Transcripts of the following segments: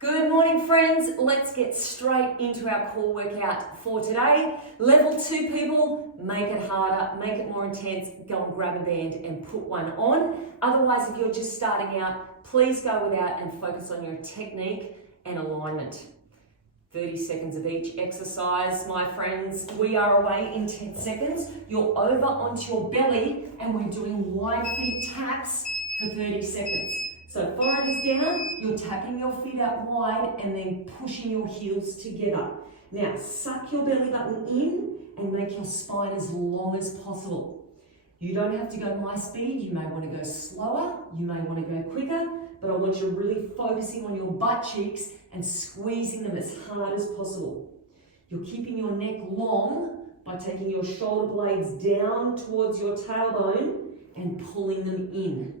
Good morning, friends. Let's get straight into our core workout for today. Level 2 people, make it harder, make it more intense. Go and grab a band and put one on. Otherwise, if you're just starting out, please go without and focus on your technique and alignment. 30 seconds of each exercise, my friends. We are away in 10 seconds. You're over onto your belly and we're doing wide feet taps for 30 seconds. So forehead is down, you're tapping your feet out wide and then pushing your heels together. Now suck your belly button in and make your spine as long as possible. You don't have to go my speed, you may want to go slower, you may want to go quicker, but I want you really focusing on your butt cheeks and squeezing them as hard as possible. You're keeping your neck long by taking your shoulder blades down towards your tailbone and pulling them in.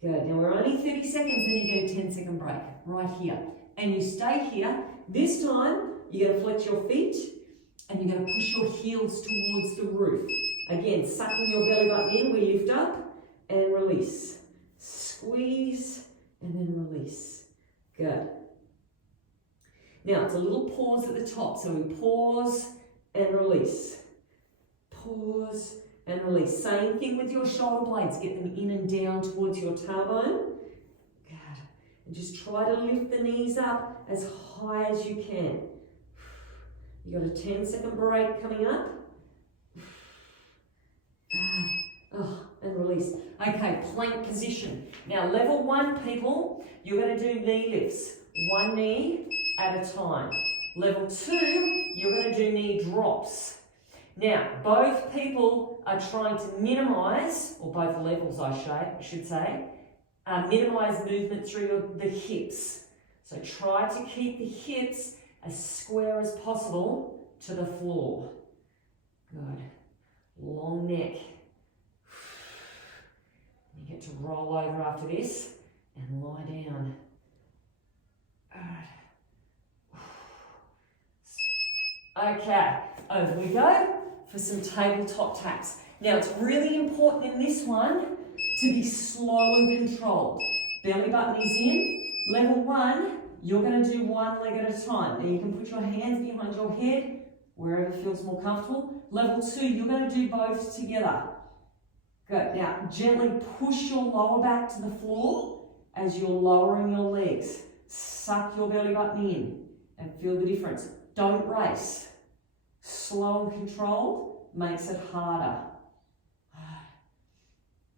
Good. Now we're only 30 seconds, then you get a 10-second break right here. And you stay here. This time, you're going to flex your feet and you're going to push your heels towards the roof. Again, sucking your belly button in, we lift up and release. Squeeze and then release. Good. Now it's a little pause at the top. So we pause and release. Pause and release. Same thing with your shoulder blades. Get them in and down towards your tailbone. Good. And just try to lift the knees up as high as you can. You got a 10-second break coming up. And release. Okay, plank position. Now level 1 people, you're going to do knee lifts. One knee at a time. Level 2, you're going to do knee drops. Now, both people are trying to minimize, or both levels I should say, minimize movement through the hips. So try to keep the hips as square as possible to the floor. Good. Long neck. You get to roll over after this and lie down. Okay, over we go for some tabletop taps. Now it's really important in this one to be slow and controlled. Belly button is in. Level 1, you're going to do one leg at a time. Now you can put your hands behind your head, wherever feels more comfortable. Level 2, you're going to do both together. Good. Now gently push your lower back to the floor as you're lowering your legs. Suck your belly button in and feel the difference. Don't race. Slow and controlled makes it harder.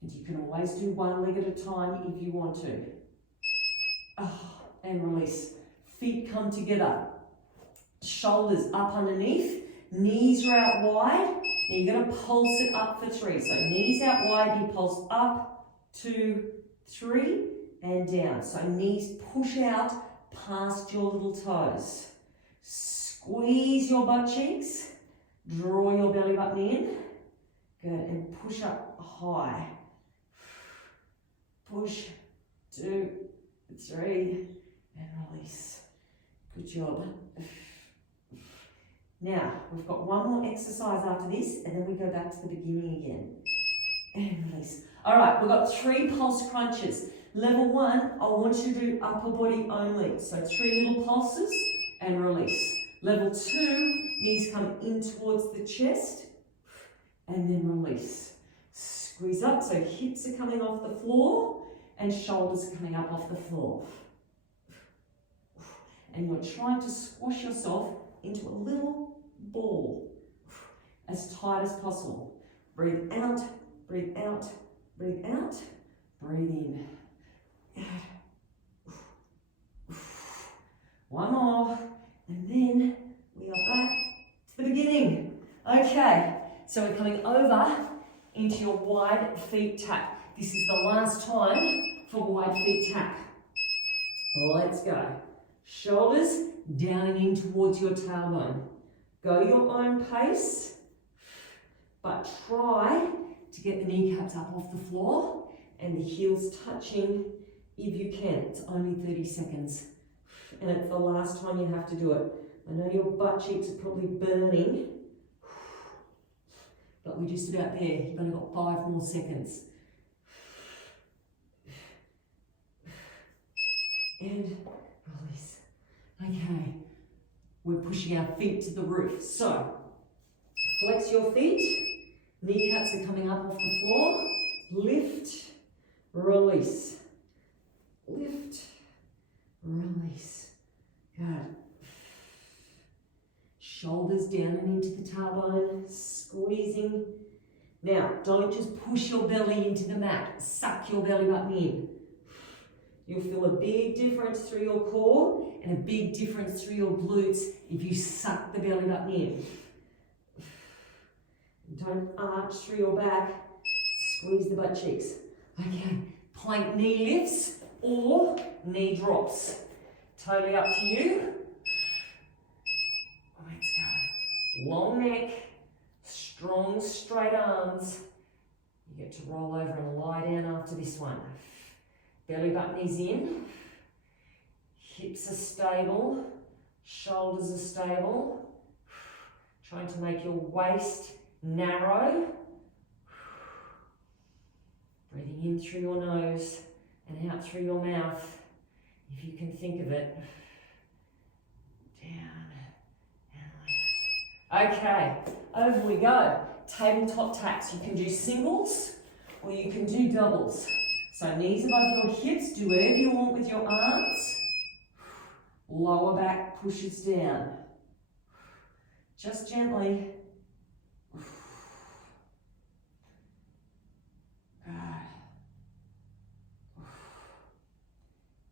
And you can always do one leg at a time if you want to. And release. Feet come together. Shoulders up underneath. Knees are out wide. Now you're going to pulse it up for 3. So knees out wide, you pulse up, 2, 3, and down. So knees push out past your little toes. Squeeze your butt cheeks. Draw your belly button in. Good. And push up high. Push. 2, 3, and release. Good job. Now, we've got one more exercise after this, and then we go back to the beginning again. And release. All right, we've got 3 pulse crunches. Level 1, I want you to do upper body only. So 3 little pulses and release. Level 2, knees come in towards the chest and then release. Squeeze up, so hips are coming off the floor and shoulders coming up off the floor. And you're trying to squash yourself into a little ball as tight as possible. Breathe out, breathe out, breathe out, breathe in. One more, and then we are back to the beginning. Okay, so we're coming over into your wide feet tap. This is the last time for wide feet tap. Let's go. Shoulders down and in towards your tailbone. Go your own pace, but try to get the kneecaps up off the floor and the heels touching if you can. It's only 30 seconds. And it's the last time you have to do it. I know your butt cheeks are probably burning, but we're just about there. You've only got 5 more seconds. And release. Okay, we're pushing our feet to the roof. So, flex your feet, kneecaps are coming up off the floor, lift, release, lift, release. Good. Shoulders down and into the tailbone, squeezing. Now, don't just push your belly into the mat, suck your belly button in. You'll feel a big difference through your core and a big difference through your glutes if you suck the belly button in. Don't arch through your back, squeeze the butt cheeks. Okay, plank knee lifts or knee drops. Totally up to you. Let's go. Long neck, strong straight arms. You get to roll over and lie down after this one. Belly button is in. Hips are stable. Shoulders are stable. Trying to make your waist narrow. Breathing in through your nose and out through your mouth, if you can think of it. Down and lift. Okay, over we go. Tabletop taps. You can do singles or you can do doubles. So knees above your hips, do whatever you want with your arms. Lower back pushes down. Just gently.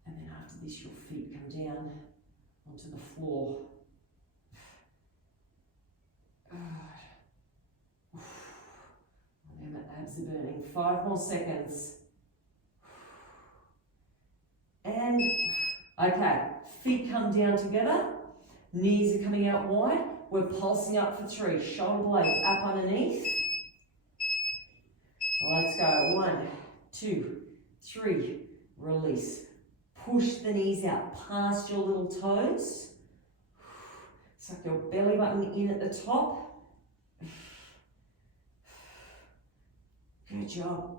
And then after this, your feet come down onto the floor. And the abs are burning. 5 more seconds. And, okay, feet come down together. Knees are coming out wide. We're pulsing up for 3. Shoulder blades up underneath. Let's go. 1, 2, 3. Release. Push the knees out past your little toes. Suck your belly button in at the top. Good job.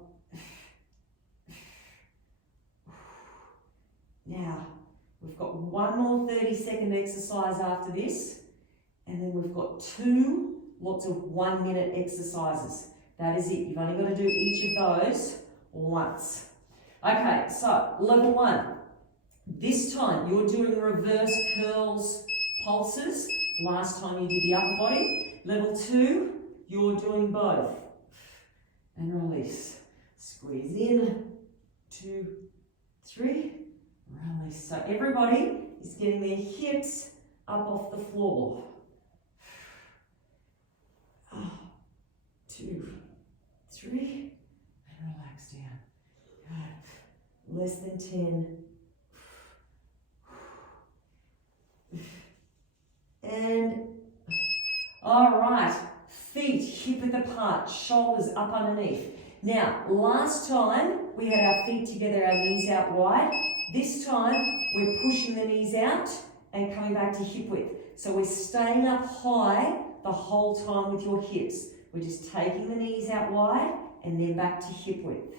Now, we've got one more 30-second exercise after this, and then we've got 2 lots of 1-minute exercises. That is it. You've only got to do each of those once. Okay, so level 1. This time you're doing reverse curls, pulses. Last time you did the upper body. Level 2, you're doing both. And release. Squeeze in. 2, 3. Release. So everybody is getting their hips up off the floor. 2, 3. And relax down. Good. Less than 10. And, all right, feet hip-width apart, shoulders up underneath. Now, last time we had our feet together, our knees out wide. This time we're pushing the knees out and coming back to hip width. So we're staying up high the whole time with your hips. We're just taking the knees out wide and then back to hip width.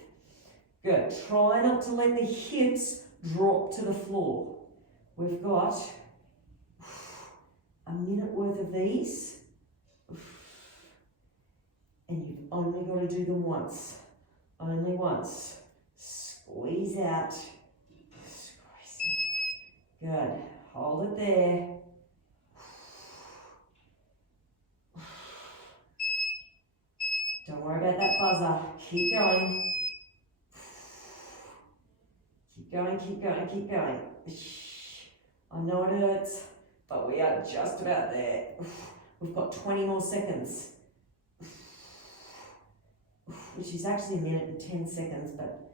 Good. Try not to let the hips drop to the floor. We've got a minute worth of these, and you've only got to do them once. Only once. Squeeze out. Squeeze in. Good. Hold it there. Don't worry about that buzzer. Keep going. Keep going, keep going, keep going. I know it hurts, but we are just about there. We've got 20 more seconds, which is actually a minute and 10 seconds, but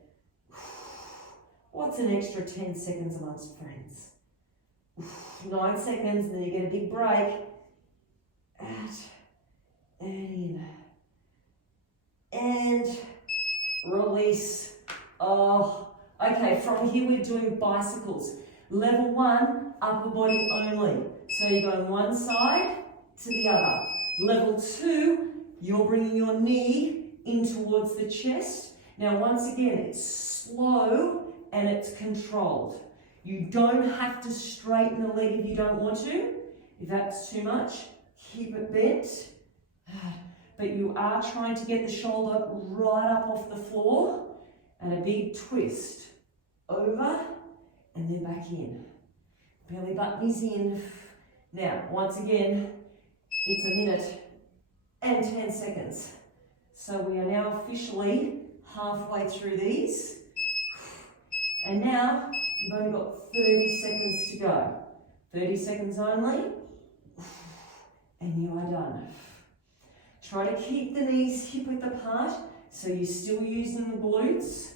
what's an extra 10 seconds amongst friends? 9 seconds, then you get a big break. Out and in. And release. Oh, okay, from here we're doing bicycles. Level 1, upper body only. So you're going one side to the other. Level 2, you're bringing your knee in towards the chest. Now once again, it's slow and it's controlled. You don't have to straighten the leg if you don't want to. If that's too much, keep it bent. But you are trying to get the shoulder right up off the floor, and a big twist. Over, and then back in. Belly button is in. Now, once again, it's a minute and 10 seconds. So we are now officially halfway through these. And now, you've only got 30 seconds to go. 30 seconds only, and you are done. Try to keep the knees hip-width apart, so you're still using the glutes.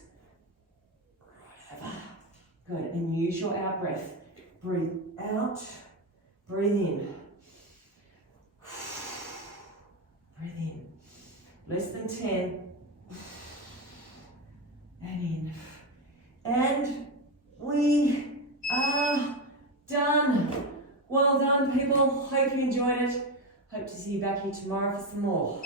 Good, and use your out breath. Breathe out, breathe in. Breathe in. Less than 10. And in. And we are done. Well done, people. Hope you enjoyed it. Hope to see you back here tomorrow for some more.